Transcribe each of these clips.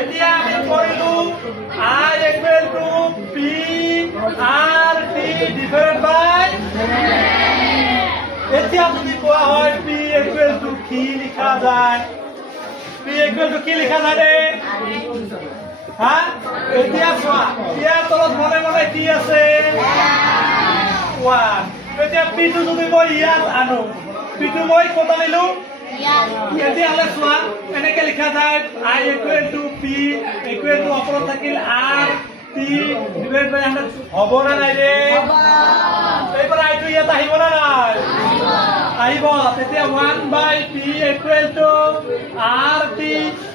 এতিয়া আমি কৰিলো I equal to P R T divided by এতিয়া যদি কোৱা হয় P equal to কি লিখা যায় P equal to কি লিখা যায় ৰে হা এতিয়া চোৱা ইয়াৰ তলত মনে মনে কি আছে 1 এতিয়া P টো যদি মই ইয়াত আনো P টো মই কত আনিলো এতিয়া হলে চোৱা এনেকে লিখা যায় I equal to P equal to অপৰত থাকিল R T divided by 100 হ'ব না নাই ৰে এইবাৰ I টো ইয়াত আহিব না নাই আহিব তেতিয়া 1 by P equal to R T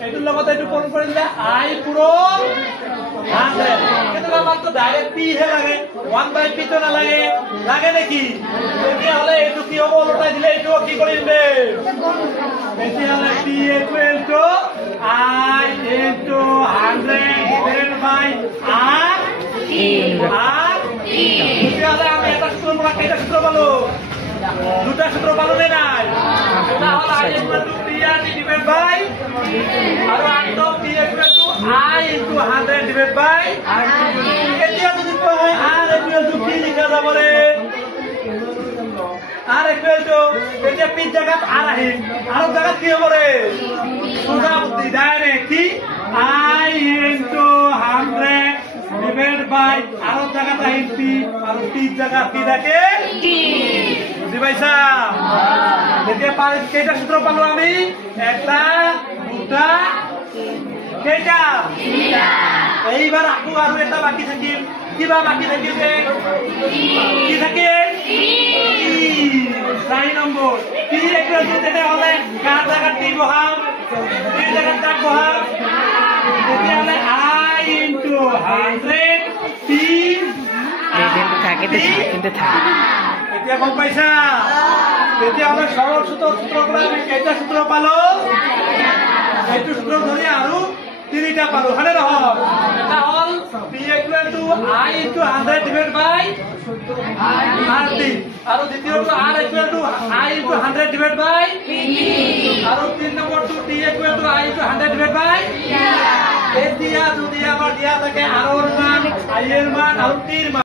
এটোৰ লগত এটো কোন কৰিলে I পূৰণ 100 কিন্তু আমাক তো ডাইৰেক্ট P হে লাগে 1 by P তো না লাগে লাগে নেকি তেতিয়া হলে এটো কি হ'ব ওলটাই দিলে এটো কি কৰিম বে তেতিয়া হলে P equal to I into 100 divided by R তেতিয়া হলে আমি এটা সূত্র পৰা কেইটা সূত্র পালো দুটা সূত্র পালো নাই এটা হল I equal to PR divided by আৰু আনটো P equal to I into 100 divided by এতিয়া যদি কোৱা হয় R equal to কি লিখা যাব ৰে R equal to এতিয়া P জায়গাত R আহিল আৰু জায়গাত কি হ'ব ৰে সোজা বুদ্ধি ডাইৰেক্ট কি I into 100 divided by আৰু জায়গাত আহিল P আৰু P জায়গাত কি থাকে বুঝি পাইছা এতিয়া পাঁচ কেইটা সূত্ৰ পালো আমি একটা দুটা কেইটা এইবাৰ আকু আৰু এটা বাকি থাকিল কিবা বাকি থাকিল কি থাকে 4 নম্বৰ P equal to তেনে হলে কার জায়গা T বহাম T জায়গা কাক বহাম তেতিয়া হলে I into 100 P কিন্তু থাকে এতিয়া গম পাইছা তেতিয়া হলে সরল সূত্র পৰা আমি কেইটা সূত্ৰ পালো এইটো সূত্ৰ ধৰি আৰু তিনিটা পালো হলে নহয় এটা হল P equal to I into 100 divided by RT আৰু দ্বিতীয়টো R equal to I into 100 divided by আৰু তিন নম্বৰটো T equal to I into 100 divided by এতিয়া যদি আমাৰ দিয়া থাকে R ৰ মান I ৰ মান আৰু T ৰ মান